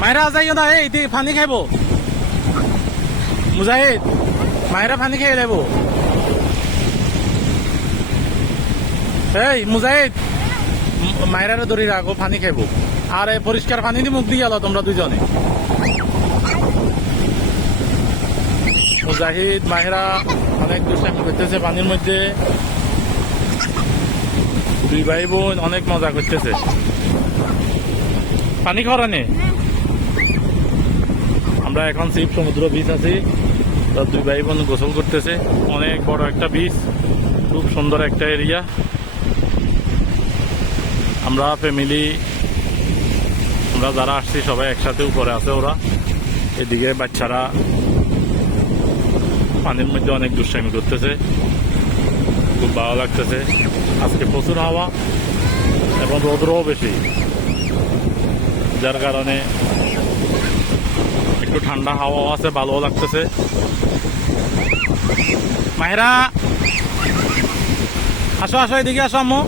মায়েরা যাইও না, এই পানি খাইব। মুজাহিদ, মায়েরা পানি খাই যাইব। এই মুজাহিদ, মায়েরা ধরে রাখো, পানি খাইব। আর এই পরিষ্কার পানি দিয়ে মুখ দিয়ে গেল তোমরা দুজনে। মুজাহিদ মাহেরা অনেক দুষ্টামি করতেছে পানির মধ্যে। দুই ভাই বোন অনেক মজা করতেছে। পানি খাওয়া নেই। আমরা এখন শিব সমুদ্র বিচ আছি। দুই ভাই বোন গোসল করতেছে। অনেক বড় একটা বিচ, খুব সুন্দর একটা এরিয়া। আমরা ফ্যামিলি, আমরা যারা আসছি সবাই একসাথে উপরে আছে। ওরা এদিকে বাচ্চারা পানির মধ্যে অনেক দুষ্টামি করতেছে, খুব ভালো লাগতেছে। আজকে প্রচুর হাওয়া এবং রোদ্রও বেশি, যার কারণে একটু ঠান্ডা হাওয়াও আছে, ভালোও লাগতেছে। মাহেরা আসো আসো, এদিকে আসো আম্মু।